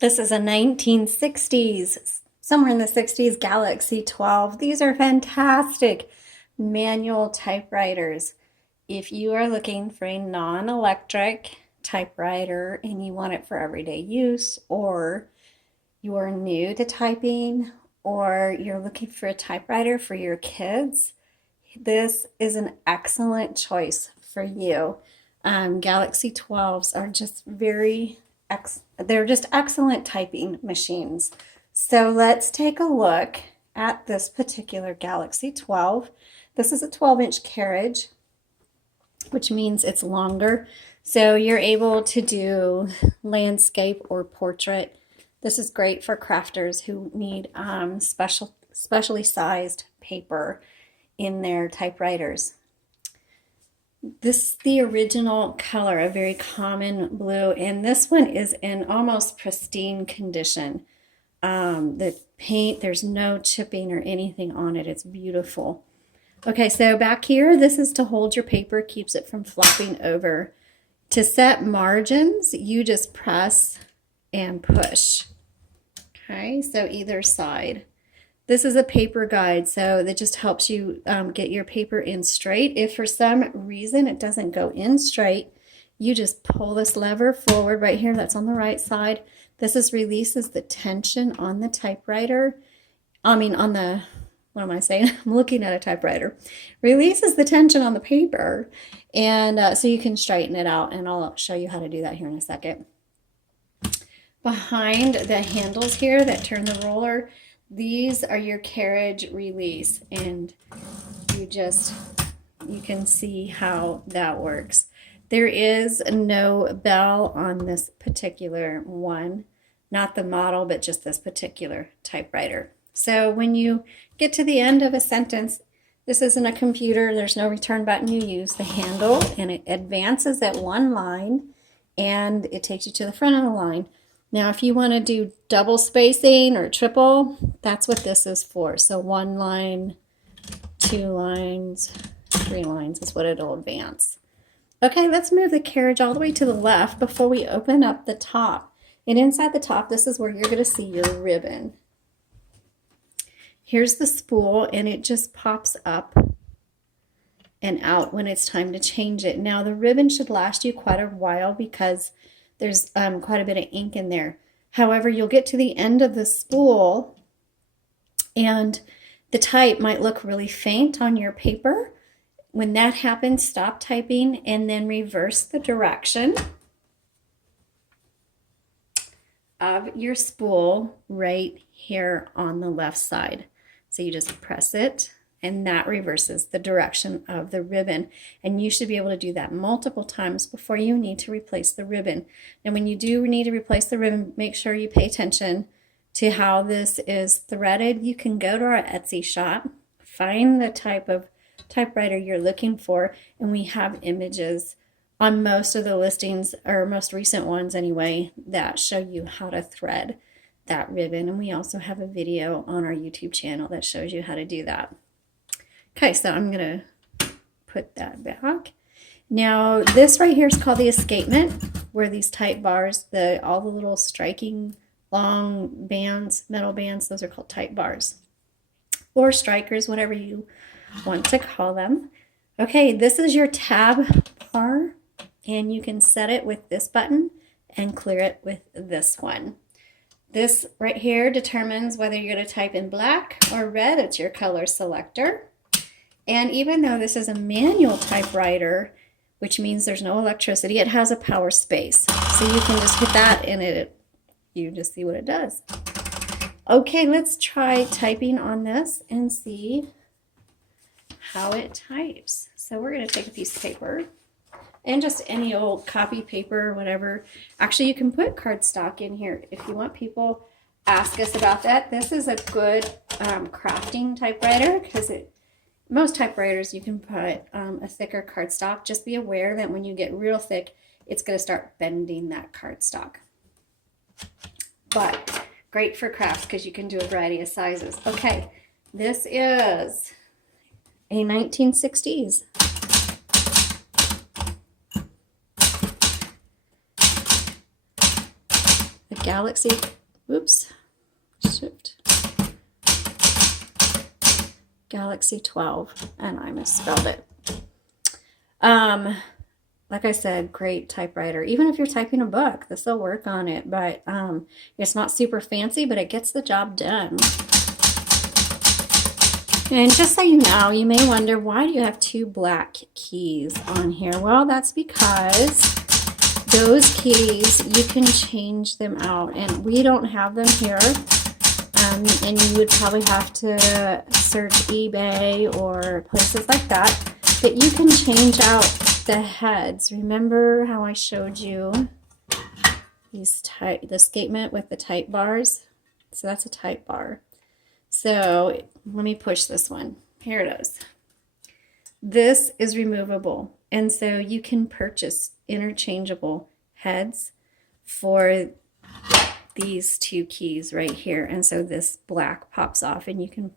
This is a 1960s, somewhere in the 60s, Galaxie 12. These are fantastic manual typewriters. If you are looking for a non-electric typewriter and you want it for everyday use, or you are new to typing, or you're looking for a typewriter for your kids, this is an excellent choice for you. Galaxie 12s are just they're just excellent typing machines. So let's take a look at this particular Galaxie 12. This is a 12-inch carriage, which means it's longer. So you're able to do landscape or portrait. This is great for crafters who need specially sized paper in their typewriters. This is the original color, a very common blue, and this one is in almost pristine condition. The paint, there's no chipping or anything on it. It's beautiful. Okay, so back here, this is to hold your paper, keeps it from flopping over. To set margins, you just press and push. Okay, so either side. This is a paper guide, so that just helps you get your paper in straight. If for some reason it doesn't go in straight, you just pull this lever forward right here. That's on the right side. This releases the tension on the typewriter. What am I saying? I'm looking at a typewriter. Releases the tension on the paper, and so you can straighten it out, and I'll show you how to do that here in a second. Behind the handles here that turn the roller, these are your carriage release, and you can see how that works. There is no bell on this particular one, not the model, but just this particular typewriter. So when you get to the end of a sentence, this isn't a computer, there's no return button. You use the handle and it advances at one line and it takes you to the front of the line. Now, if you want to do double spacing or triple, that's what this is for. So 1 line, 2 lines, 3 lines is what it'll advance. Okay, let's move the carriage all the way to the left before we open up the top. And inside the top, this is where you're going to see your ribbon. Here's the spool, and it just pops up and out when it's time to change it. Now, the ribbon should last you quite a while because there's quite a bit of ink in there. However, you'll get to the end of the spool and the type might look really faint on your paper. When that happens, stop typing and then reverse the direction of your spool right here on the left side. So you just press it, and that reverses the direction of the ribbon. And you should be able to do that multiple times before you need to replace the ribbon. And when you do need to replace the ribbon, make sure you pay attention to how this is threaded. You can go to our Etsy shop, find the type of typewriter you're looking for, and we have images on most of the listings, or most recent ones anyway, that show you how to thread that ribbon. And we also have a video on our YouTube channel that shows you how to do that. Okay, so I'm going to put that back. Now, this right here is called the escapement, where these type bars, all the little striking long bands, metal bands, those are called type bars. Or strikers, whatever you want to call them. Okay, this is your tab bar, and you can set it with this button and clear it with this one. This right here determines whether you're going to type in black or red. It's your color selector. And even though this is a manual typewriter, which means there's no electricity, it has a power space. So you can just hit that and you just see what it does. Okay, let's try typing on this and see how it types. So we're going to take a piece of paper and just any old copy paper or whatever. Actually, you can put cardstock in here if you want. People ask us about that. This is a good crafting typewriter because most typewriters you can put a thicker cardstock. Just be aware that when you get real thick, it's going to start bending that cardstock. But great for crafts because you can do a variety of sizes. Okay, this is a 1960s. a Galaxie, oops, shift, Galaxie 12, and I misspelled it. Like I said, great typewriter. Even if you're typing a book, this will work on it, but it's not super fancy, but it gets the job done. And just so you know, you may wonder, why do you have 2 black keys on here? Well, that's because those keys, you can change them out, and we don't have them here. And you would probably have to search eBay or places like that. But you can change out the heads. Remember how I showed you these the escapement with the type bars? So that's a type bar. So let me push this one. Here it is. This is removable. And so you can purchase interchangeable heads for these 2 keys right here. And so this black pops off, and you can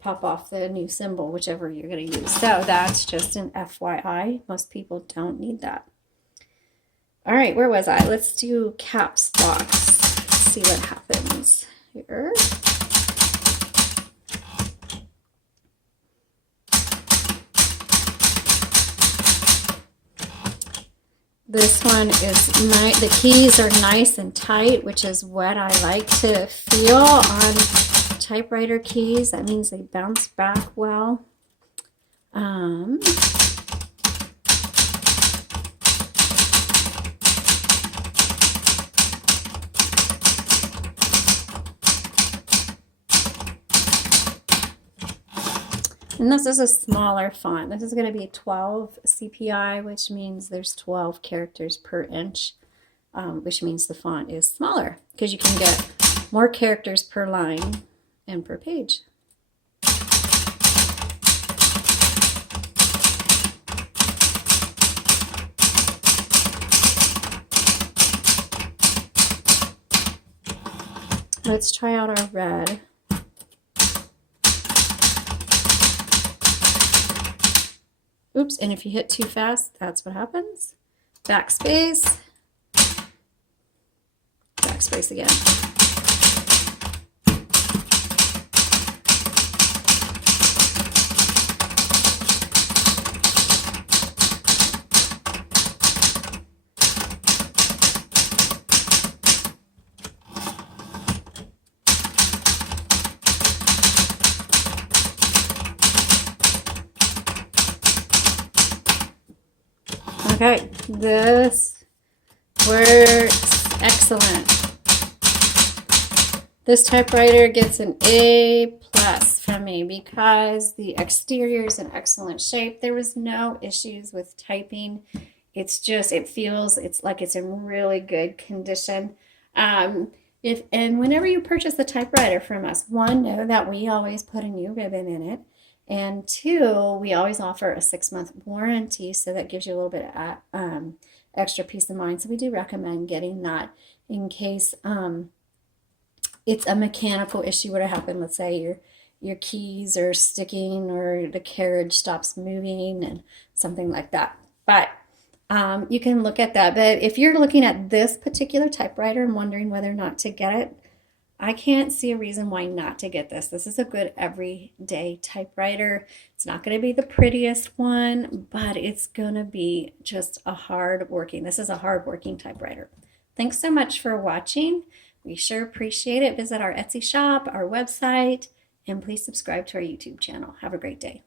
pop off the new symbol, whichever you're going to use. So that's just an FYI. Most people don't need that. All right, where was I? Let's do caps box. See what happens here. This one is the keys are nice and tight, which is what I like to feel on typewriter keys. That means they bounce back well. And this is a smaller font. This is going to be 12 CPI, which means there's 12 characters per inch, which means the font is smaller because you can get more characters per line and per page. Let's try out our red. Oops, and if you hit too fast, that's what happens. Backspace. Backspace again. Okay, this works excellent. This typewriter gets an A+ from me because the exterior is in excellent shape. There was no issues with typing. It's just, it feels, it's like it's in really good condition. And whenever you purchase a typewriter from us, 1, know that we always put a new ribbon in it. And 2, we always offer a 6-month warranty, so that gives you a little bit of extra peace of mind. So we do recommend getting that in case it's a mechanical issue were to happen. Let's say your keys are sticking or the carriage stops moving and something like that. But you can look at that. But if you're looking at this particular typewriter and wondering whether or not to get it, I can't see a reason why not to get this. This is a good everyday typewriter. It's not going to be the prettiest one, but it's going to be just this is a hard-working typewriter. Thanks so much for watching. We sure appreciate it. Visit our Etsy shop, our website, and please subscribe to our YouTube channel. Have a great day.